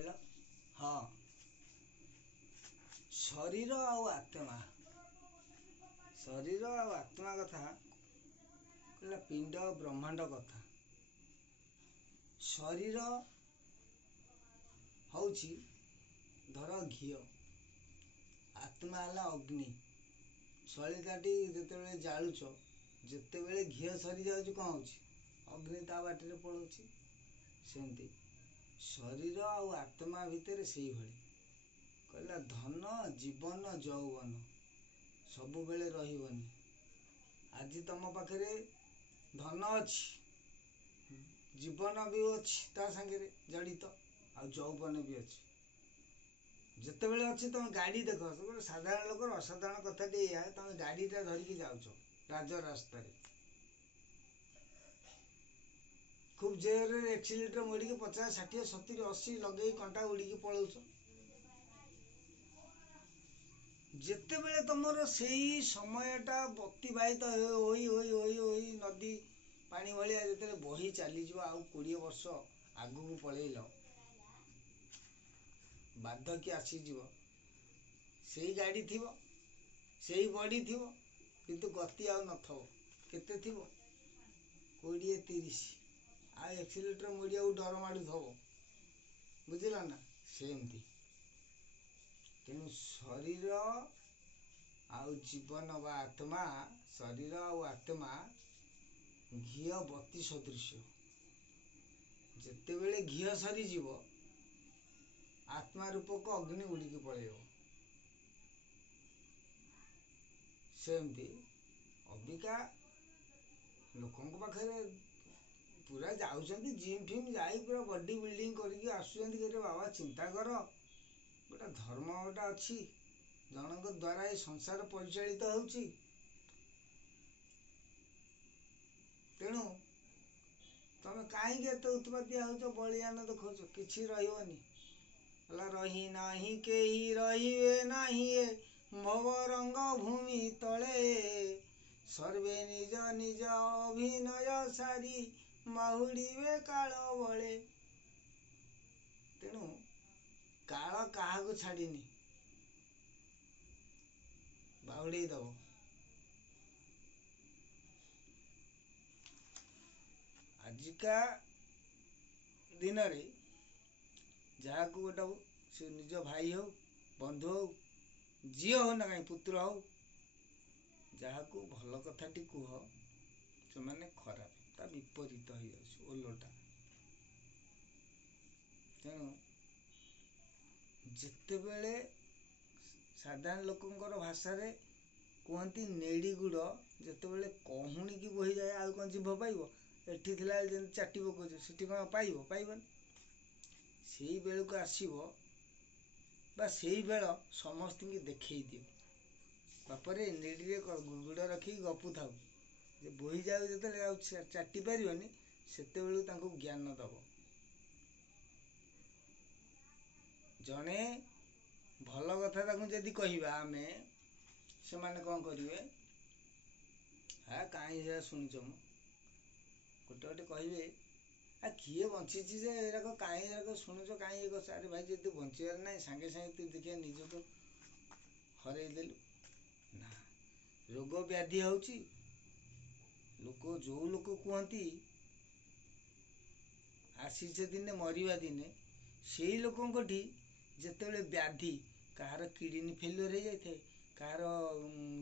କହିଲ? ହଁ, ଶରୀର ଆଉ ଆତ୍ମା। ଶରୀର ଆଉ ଆତ୍ମା କଥା କହିଲା, ପିଣ୍ଡ ବ୍ରହ୍ମାଣ୍ଡ କଥା। ଶରୀର ହଉଛି ଧର ଘିଅ, ଆତ୍ମା ହେଲା ଅଗ୍ନି। ସଳିତାଟି ଯେତେବେଳେ ଜାଳୁଛ, ଯେତେବେଳେ ଘିଅ ସରିଯାଉଛି କ'ଣ ହେଉଛି? ଅଗ୍ନି ତା ବାଟରେ ପଳାଉଛି। ସେମିତି ଶରୀର ଆଉ ଆତ୍ମା ଭିତରେ ସେଇଭଳି କହିଲା, ଧନ ଜୀବନ ଯୌବନ ସବୁବେଳେ ରହିବନି। ଆଜି ତମ ପାଖରେ ଧନ ଅଛି, ଜୀବନ ବି ଅଛି ତା ସାଙ୍ଗରେ ଜଡ଼ିତ, ଆଉ ଯୌବନ ବି ଅଛି। ଯେତେବେଳେ ଅଛି ତମେ ଗାଡ଼ି ଦେଖ, ଗୋଟେ ସାଧାରଣ ଲୋକର ଅସାଧାରଣ କଥାଟି ଏଇଆ, ତମେ ଗାଡ଼ିଟା ଧରିକି ଯାଉଛ ରାଜରାସ୍ତାରେ, ଖୁବ୍ ଜୋରରେ ଏକ୍ସିଲେଟର ମୋଡ଼ିକି 50, 60, 70, 80 ଲଗେଇ କଣ୍ଟା ଉଡ଼ିକି ପଳାଉଛ। ଯେତେବେଳେ ତମର ସେଇ ସମୟଟା ଅତିବାହିତ ହୋଇ ହୋଇ ହୋଇ ହୋଇ ନଦୀ ପାଣି ଭଳିଆ ଯେତେବେଳେ ବହି ଚାଲିଯିବ, ଆଉ 20 ବର୍ଷ ଆଗକୁ ପଳେଇଲ, ବାର୍ଦ୍ଧକ୍ୟ ଆସିଯିବ, ସେଇ ଗାଡ଼ି ଥିବ, ସେଇ ବଡ଼ି ଥିବ, କିନ୍ତୁ ଗତି ଆଉ ନଥିବ। କେତେ ଥିବ? 20, 30। ଆଉ ଏକ୍ସିଲେଟର ମୋଡ଼ିବାକୁ ଡର ମାଡ଼ୁଥିବ। ବୁଝିଲ ନା? ସେମିତି ତେଣୁ ଶରୀର ଆଉ ଜୀବନ ବା ଆତ୍ମା, ଶରୀର ଆଉ ଆତ୍ମା ଘିଅ ବତି ସଦୃଶ୍ୟ। ଯେତେବେଳେ ଘିଅ ସରିଯିବ, ଆତ୍ମା ରୂପକ ଅଗ୍ନି ଉଡ଼ିକି ପଳେଇବ। ସେମିତି ଅବିକା ଲୋକଙ୍କ ପାଖରେ ପୁରା ଯାଉଛନ୍ତି, ଜିମ୍ ଫିମ୍ ଯାଇ ପୁରା ବଡି ବିଲ୍ଡିଂ କରିକି ଆସୁଛନ୍ତି। କି ବାବା ଚିନ୍ତା କର, ଗୋଟେ ଧର୍ମ ଗୋଟେ ଅଛି, ଜଣଙ୍କ ଦ୍ୱାରା ଏ ସଂସାର ପରିଚାଳିତ ହେଉଛି। ତେଣୁ ତମେ କାହିଁକି ଏତେ ଉତ୍ପାତିଆ ହେଉଛ, ବଳିୟାନ ଦେଖାଉଛ? କିଛି ରହିବନି। ହେଲା, ରହି ନାହିଁ କେହି ରହିବେ ନାହିଁ ଏ ଭବରଙ୍ଗ ଭୂମି ତଳେ, ସର୍ବେ ନିଜ ନିଜ ଅଭିନୟ ସାରି ବାହୁଡ଼ିବେ କାଳ ବଳେ। ତେଣୁ କାଳ କାହାକୁ ଛାଡ଼ିନି, ବାହୁଡ଼େଇ ଦବ। ଆଜିକା ଦିନରେ ଯାହାକୁ ଗୋଟେ ସେ ନିଜ ଭାଇ ହଉ, ବନ୍ଧୁ ହଉ, ଝିଅ ହଉ ନା କାହିଁ, ପୁତ୍ର ହଉ, ଯାହାକୁ ଭଲ କଥାଟି କୁହ, ସେମାନେ ଖରାପ, ତା ବିପରୀତ ହେଇଯାଉଛି, ଓଲଟା। ତେଣୁ ଯେତେବେଳେ ସାଧାରଣ ଲୋକଙ୍କର ଭାଷାରେ କୁହନ୍ତି ନେଡ଼ି ଗୁଡ଼, ଯେତେବେଳେ କହୁଣିକି ବୋହିଯାଏ, ଆଉ କ'ଣ ଜିଭ ପାଇବ? ଏଠି ଥିଲାବେଳେ ଯେମିତି ଚାଟି ପକାଉଛ, ସେଠି କ'ଣ ପାଇବ? ପାଇବନି। ସେଇ ବେଳକୁ ଆସିବ, ବା ସେଇ ବେଳ ସମସ୍ତଙ୍କୁ ଦେଖେଇ ଦିଅ। ବାପରେ ନେଡ଼ିରେ ଗୁଡ଼ ରଖିକି ଗପୁଥାଉ, ଯେ ବୋହିଯାଉ ଯେତେବେଳେ ଆଉ ଚାଟି ପାରିବନି, ସେତେବେଳକୁ ତାଙ୍କୁ ଜ୍ଞାନ ଦବ। ଜଣେ ଭଲ କଥା ତାଙ୍କୁ ଯଦି କହିବା ଆମେ, ସେମାନେ କ'ଣ କରିବେ? କାହିଁ ସେଟା ଶୁଣିଛ ମ, ଗୋଟେ କହିବେ, କିଏ ବଞ୍ଚିଛି ଯେ ଏରାକ କାହିଁ ଏରାକ ଶୁଣୁଛ, କାହିଁ ଇଏ କରୁଛ? ଆରେ ଭାଇ, ଯଦି ବଞ୍ଚିବାର ନାହିଁ, ସାଙ୍ଗେ ସାଙ୍ଗେ ତୁ ଦେଖିବା ନିଜକୁ ହରେଇ ଦେଲୁ ନା। ରୋଗ ବ୍ୟାଧି ହେଉଛି, ଯୋଉ ଲୋକ କୁହନ୍ତି ଆସିଛେ ଦିନେ ମରିବା ଦିନେ, ସେଇ ଲୋକଙ୍କଠି ଯେତେବେଳେ ବ୍ୟାଧି, କାହାର କିଡ଼ନୀ ଫେଲୁଅର ହେଇଯାଇଥାଏ, କାହାର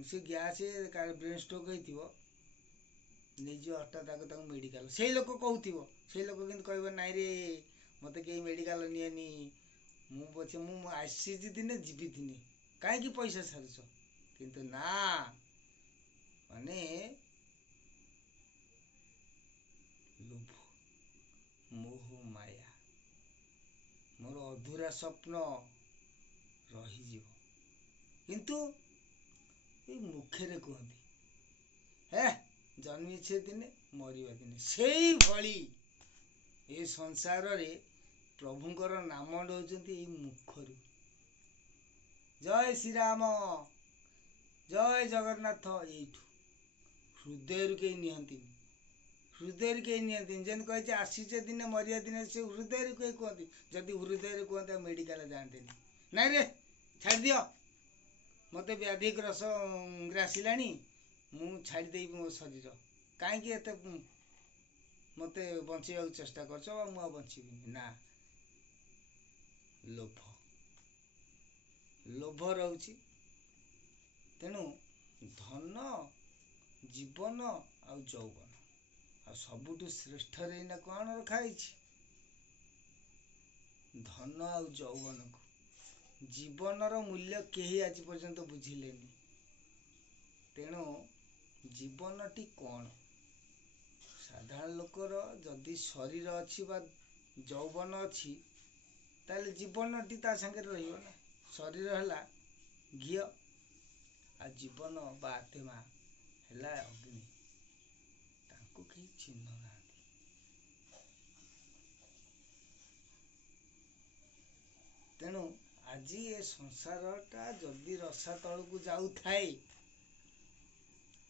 ସେ ଗ୍ୟାସ୍, କାହାର ବ୍ରେନ୍ ଷ୍ଟ୍ରୋକ୍ ହେଇଥିବ, ନେଇଯିବ ହଠାତ୍ ତାକୁ ମେଡ଼ିକାଲ। ସେଇ ଲୋକ କହୁଥିବ, ସେଇ ଲୋକ କିନ୍ତୁ କହିବ, ନାଇଁ ରେ ମୋତେ କେହି ମେଡ଼ିକାଲ ନିଏନି, ମୁଁ ପଛେ ମୁଁ ଆସିଛି ଦିନେ ଯିବି ଦିନେ, କାହିଁକି ପଇସା ସାରୁଛ? କିନ୍ତୁ ନା, ମାନେ ଲୋଭ, ମୋହ, ମାୟା, ମୋର ଅଧୁରା ସ୍ୱପ୍ନ ରହିଯିବ। କିନ୍ତୁ ଏଇ ମୁଖରେ କୁହନ୍ତି, ଜନ୍ମିଛେ ଦିନେ ମରିବା ଦିନେ। ସେଇଭଳି ଏ ସଂସାରରେ ପ୍ରଭୁଙ୍କର ନାମ ନେଉଛନ୍ତି ଏଇ ମୁଖରୁ। ଜୟ ଶ୍ରୀରାମ, ଜୟ ଜଗନ୍ନାଥ, ଏଇଠୁ ହୃଦୟରୁ କେହି ନିଅନ୍ତିନି। ହୃଦୟରୁ କେହି ନିଅନ୍ତିନି। ଯେମିତି କହିଛି ଆସିଛେ ଦିନେ ମରିବା ଦିନେ, ସେ ହୃଦୟରୁ କେହି କୁହନ୍ତି। ଯଦି ହୃଦୟରୁ କୁହନ୍ତି ଆଉ ମେଡ଼ିକାଲ ଯାଆନ୍ତିନି। ନାଇଁ ରେ ଛାଡ଼ିଦିଅ, ମୋତେ ବ୍ୟାଧିଗ୍ରସ୍ତ ଗ୍ରାସିଲାଣି, ମୁଁ ଛାଡ଼ିଦେବି ମୋ ଶରୀର। କାହିଁକି ଏତେ ମୋତେ ବଞ୍ଚେଇବାକୁ ଚେଷ୍ଟା କରୁଛ, ବା ମୁଁ ଆଉ ବଞ୍ଚିବିନି। ନା, ଲୋଭ ରହୁଛି। ତେଣୁ ଧନ, ଜୀବନ ଆଉ ଯୌବନ, ଆଉ ସବୁଠୁ ଶ୍ରେଷ୍ଠରେ ଏଇନା କ'ଣ ରଖା ହେଇଛି? ଧନ ଆଉ ଯୌବନକୁ। ଜୀବନର ମୂଲ୍ୟ କେହି ଆଜି ପର୍ଯ୍ୟନ୍ତ ବୁଝିଲେନି। ତେଣୁ ଜୀବନଟି କ'ଣ? ସାଧାରଣ ଲୋକର ଯଦି ଶରୀର ଅଛି ବା ଯୌବନ ଅଛି, ତାହେଲେ ଜୀବନଟି ତା ସାଙ୍ଗରେ ରହିବ ନା। ଶରୀର ହେଲା ଘିଅ, ଆଉ ଜୀବନ ବା ଆତ୍ମା ହେଲା ଅଗ୍ନି। ତାଙ୍କୁ କେହି ଚିହ୍ନୁ ନାହାନ୍ତି। ତେଣୁ ଆଜି ଏ ସଂସାରଟା ଯଦି ରସାତଳକୁ ଯାଉଥାଏ,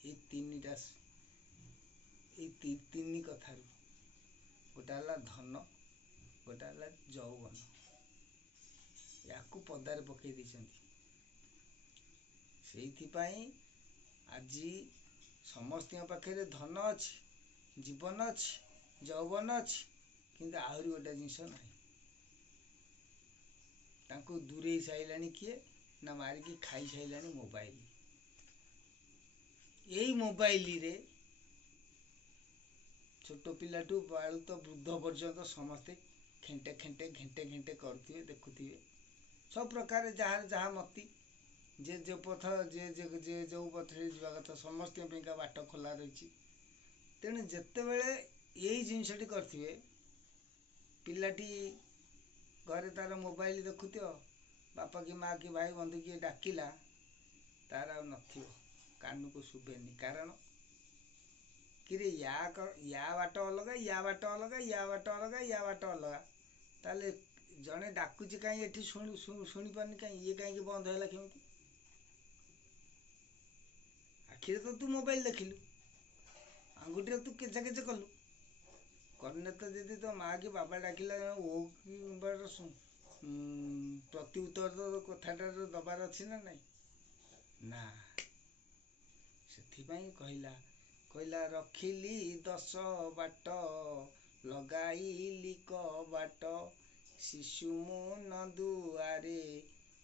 ଏଇ ତିନି କଥାରୁ। ଗୋଟା ହେଲା ଧନ, ଗୋଟା ହେଲା ଯୌବନ, ୟାକୁ ପଦାରେ ପକେଇ ଦେଇଛନ୍ତି। ସେଇଥିପାଇଁ ଆଜି ସମସ୍ତଙ୍କ ପାଖରେ ଧନ ଅଛି, ଜୀବନ ଅଛି, ଯୌବନ ଅଛି, କିନ୍ତୁ ଆହୁରି ଗୋଟେ ଜିନିଷ ନାହିଁ। ତାଙ୍କୁ ଦୂରେଇ ସାରିଲାଣି କିଏ? ନା ମାରିକି ଖାଇସାରିଲାଣି ମୋବାଇଲ। ଏଇ ମୋବାଇଲରେ ଛୋଟ ପିଲାଠୁ ବାଳୁତ ବୃଦ୍ଧ ପର୍ଯ୍ୟନ୍ତ ସମସ୍ତେ ଘେଣ୍ଟେ କରୁଥିବେ, ଦେଖୁଥିବେ। ସବୁ ପ୍ରକାର ଯାହାର ଯାହା ମତି, ଯେ ଯେଉଁ ପଥରେ ଯିବା କଥା, ସମସ୍ତଙ୍କ ପାଇଁକା ବାଟ ଖୋଲା ରହିଛି। ତେଣୁ ଯେତେବେଳେ ଏଇ ଜିନିଷଟି କରିଥିବେ, ପିଲାଟି ଘରେ ତାର ମୋବାଇଲ ଦେଖୁଥିବ, ବାପା କି ମା କି ଭାଇ ବନ୍ଧୁ କିଏ ଡାକିଲା, ତାର ଆଉ ନଥିବ, କାନକୁ ଶୁଭେନି। କାରଣ କିରେ ୟା ବାଟ ଅଲଗା, ୟା ବାଟ ଅଲଗା, ୟା ବାଟ ଅଲଗା, ୟା ବାଟ ଅଲଗା। ତାହେଲେ ଜଣେ ଡାକୁଛି କାହିଁ ଏଠି ଶୁଣିପାରୁନି କାହିଁ? ଇଏ କାହିଁକି ବନ୍ଦ ହେଲା କେମିତି? ଆଖିରେ ତ ତୁ ମୋବାଇଲ ଦେଖିଲୁ, ଆଙ୍ଗୁଠିରେ ତୁ କେଚେ କଲୁ, କରିନେ ତ ଯଦି ତୋ ମା କି ବାବା ଡାକିଲା ଓ ପ୍ରତି ଉତ୍ତର ତ କଥାଟାର ଦବାର ଅଛି ନା ନାଇଁ? ନା, ସେଥିପାଇଁ କହିଲା ରଖିଲି 10 ବାଟ, ଲଗାଇଲି କବାଟ, ଶିଶୁ ମୁନ ଦୁଆରେ,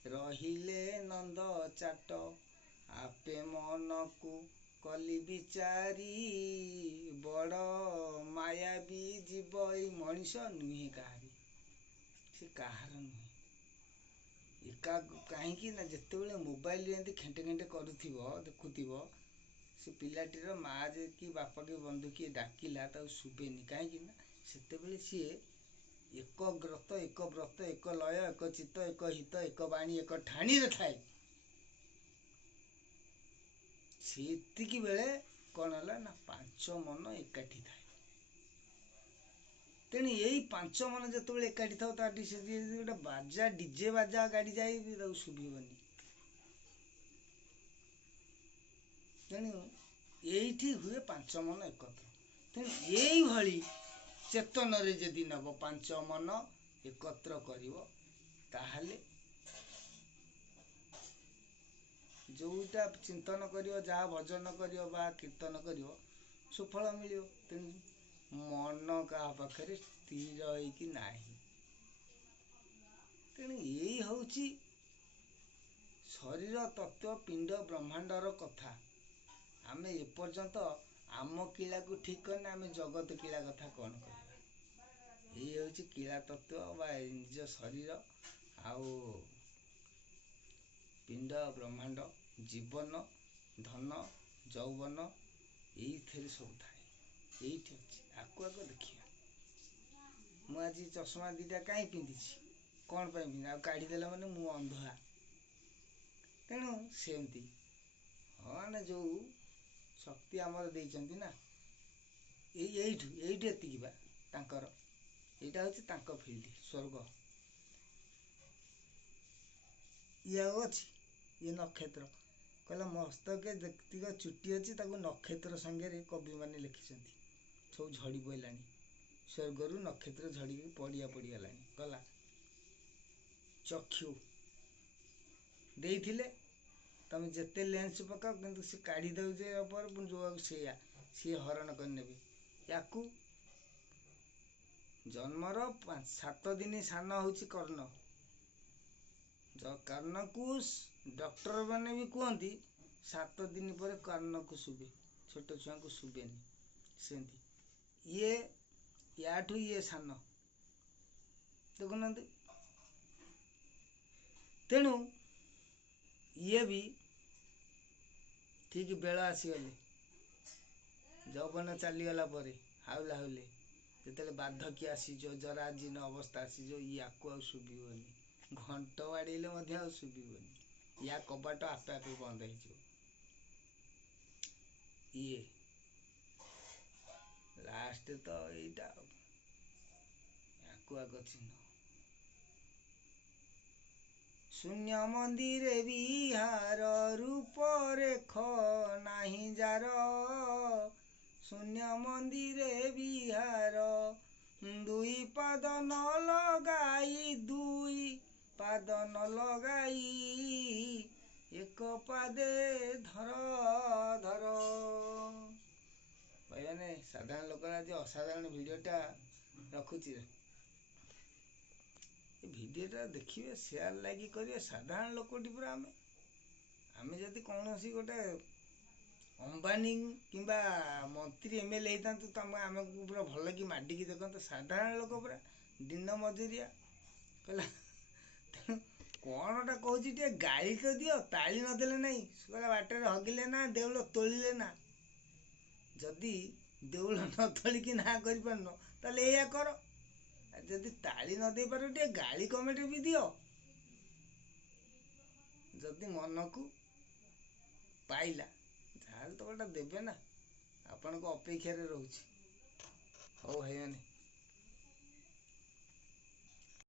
ରହିଲେ ନନ୍ଦ ଚାଟ, ଆପେ ମନକୁ କଲି ବିଚାରି, ବଡ଼ ମାୟାବୀ ଜୀବ ଏଇ ମଣିଷ ନୁହେଁ କାହାରି। ସେ କାହାର ନୁହେଁ। କାହିଁକି ନା ଯେତେବେଳେ ମୋବାଇଲରେ ଏମିତି ଘେଣ୍ଟେ କରୁଥିବ, ଦେଖୁଥିବ, ସେ ପିଲାଟିର ମା କି ବାପା କି ବନ୍ଧୁ କିଏ ଡାକିଲା, ତାକୁ ଶୁଭେନି। କାହିଁକି ନା ସେତେବେଳେ ସିଏ ଏକ ବ୍ରତ, ଏକ ଲୟ, ଏକ ଚିତ୍ତ, ଏକ ହିତ, ଏକ ବାଣୀ, ଏକ ଠାଣିରେ ଥାଏ। ସେତିକି ବେଳେ କ'ଣ ହେଲା ନା 5 ମନ ଏକାଠି ଥାଏ। ତେଣୁ ଏଇ 5 ମନ ଯେତେବେଳେ ଏକାଠି ଥାଉ, ତାର ଗୋଟେ ବାଜା, ଡିଜେ ବାଜା ଗାଡ଼ି ଯାଇ ତାକୁ ଶୁଭିବନି। ତେଣୁ ଏଇଠି ହୁଏ 5 ମନ ଏକତ୍ର। ତେଣୁ ଏଇଭଳି ଚେତନରେ ଯଦି ନେବ, 5 ମନ ଏକତ୍ର କରିବ, ତାହେଲେ ଯୋଉଟା ଚିନ୍ତନ କରିବ, ଯାହା ଭଜନ କରିବ ବା କୀର୍ତ୍ତନ କରିବ, ସୁଫଳ ମିଳିବ। ତେଣୁ ମନ କାହା ପାଖରେ ସ୍ଥିର ହେଇକି ନାହିଁ। ତେଣୁ ଏଇ ହେଉଛି ଶରୀର ତତ୍ତ୍ୱ, ପିଣ୍ଡ ବ୍ରହ୍ମାଣ୍ଡର କଥା। ଆମେ ଏପର୍ଯ୍ୟନ୍ତ ଆମ କିଳାକୁ ଠିକ୍ କରିନେ ଆମେ ଜଗତ କିଳା କଥା କ'ଣ କରିବା? ଏଇ ହେଉଛି କିଳା ତତ୍ତ୍ୱ ବା ନିଜ ଶରୀର ଆଉ ପିଣ୍ଡ ବ୍ରହ୍ମାଣ୍ଡ, ଜୀବନ, ଧନ, ଯୌବନ, ଏଇଥିରେ ସବୁ ଥାଏ। ଏଇଠି ଅଛି, ଆକୁ ଦେଖିବା। ମୁଁ ଆଜି ଚଷମା 2ଟା କାହିଁ ପିନ୍ଧିଛି? କ'ଣ ପାଇଁ ପିନ୍ଧି? ଆଉ କାଢ଼ିଦେଲା ମାନେ ମୁଁ ଅନ୍ଧା। ତେଣୁ ସେମିତି ମାନେ ଯେଉଁ ଶକ୍ତି ଆମର ଦେଇଛନ୍ତି ନା, ଏଇଠୁ ଏତିକି ବା ତାଙ୍କର, ଏଇଟା ହେଉଛି ତାଙ୍କ ଫିଲ୍ଡ, ସ୍ୱର୍ଗ। ଇଏ ଆଉ ଅଛି? ଇଏ ନକ୍ଷତ୍ର। କହିଲା ମସ୍ତକେ ଯେତିକ ଚୁଟି ଅଛି, ତାକୁ ନକ୍ଷତ୍ର ସାଙ୍ଗରେ କବିମାନେ ଲେଖିଛନ୍ତି। ସବୁ ଝଡ଼ି ପଡ଼ିଲାଣି, ସ୍ୱର୍ଗରୁ ନକ୍ଷତ୍ର ଝଡ଼ିକି ପଡ଼ିଗଲାଣି। ଗଲା ଚକ୍ଷୁ ଦେଇଥିଲେ ତମେ ଯେତେ ଲେନ୍ସ ପକାଅ କିନ୍ତୁ ସେ କାଢ଼ି ଦେଉଛି ପରେ ଯୋଉଆକୁ ସେଇଆ ସିଏ ହରଣ କରିନେବେ। ୟାକୁ ଜନ୍ମର 7 ଦିନ ସାନ ହେଉଛି କର୍ଣ୍ଣ। କର୍ଣ୍ଣକୁ ଡକ୍ଟର ମାନେ ବି କୁହନ୍ତି 7 ଦିନ ପରେ କର୍ଣ୍ଣକୁ ଶୁଭେ, ଛୋଟ ଛୁଆଙ୍କୁ ଶୁଭେନି। ସେମିତି ୟାଠୁ ଇଏ ସାନ, ଦେଖୁନାହାନ୍ତି। ତେଣୁ ଇଏ ବି ଠିକ ବେଳ ଆସିଗଲେ, ଯୌବନ ଚାଲିଗଲା ପରେ ହାଉଲେ ହାଉଲେ ଯେତେବେଳେ ବାର୍ଦ୍ଧକ୍ୟ ଆସିଯିବ, ଜରାଜୀର୍ଣ୍ଣ ଅବସ୍ଥା ଆସିଯିବ, ୟାକୁ ଆଉ ଶୁଭିବନି। ଘଣ୍ଟ ବାଡ଼େଇଲେ ମଧ୍ୟ ଆଉ ଶୁଭିବନି। ୟା କବାଟ ଆପେ ଆପେ ବନ୍ଦ ହେଇଯିବ। ଇଏ ଲାଷ୍ଟ ତ ଏଇଟା, ୟାକୁ ଆଗ ଚିହ୍ନ। ଶୂନ୍ୟ ମନ୍ଦିରେ ବିହାର, ରୂପରେଖ ନାହିଁ ଯାର। ଶୂନ୍ୟ ମନ୍ଦିରେ ବିହାର, 2 ପାଦ ନ ଲଗାଇ, 1 ପାଦେ ଧର। ଭାଇମାନେ, ସାଧାରଣ ଲୋକ ଆଜି ଅସାଧାରଣ ଭିଡ଼ିଓଟା ରଖୁଛି। ଏ ଭିଡ଼ିଓଟା ଦେଖିବେ, ସେୟାର ଲାଇକ୍ କରିବେ। ସାଧାରଣ ଲୋକଟି ପୁରା ଆମେ ଯଦି କୌଣସି ଗୋଟେ ଅମ୍ବାନୀ କିମ୍ବା ମନ୍ତ୍ରୀ MLA ହେଇଥାନ୍ତୁ ତମେ ଆମକୁ ପୁରା ଭଲ କି ମାଡ଼ିକି ଦେଖନ୍ତୁ। ସାଧାରଣ ଲୋକ ପୁରା ଦିନ ମଜୁରିଆ କହିଲା। ତେଣୁ କ'ଣଟା କହୁଛି, ଟିକେ ଗାଳି ତ ଦିଅ, ତାଳି ନଦେଲେ ନାହିଁ। କହିଲା ବାଟରେ ହଗିଲେ ନା, ଦେଉଳ ତୋଳିଲେ ନା। ଯଦି ଦେଉଳ ନ ତୋଳିକି ନା କରିପାରୁନ ତାହେଲେ ଏଇଆ କର। ଯଦି ତାଳି ନ ଦେଇପାର ଟିକେ ଗାଳି କମେଣ୍ଟ ବି ଦିଅ। ଯଦି ମନକୁ ପାଇଲା ଯାହାହେଲେ ତ ଗୋଟେ ଦେବେ ନା। ଆପଣଙ୍କ ଅପେକ୍ଷାରେ ରହୁଛି। ହଉ ଭାଇମାନେ।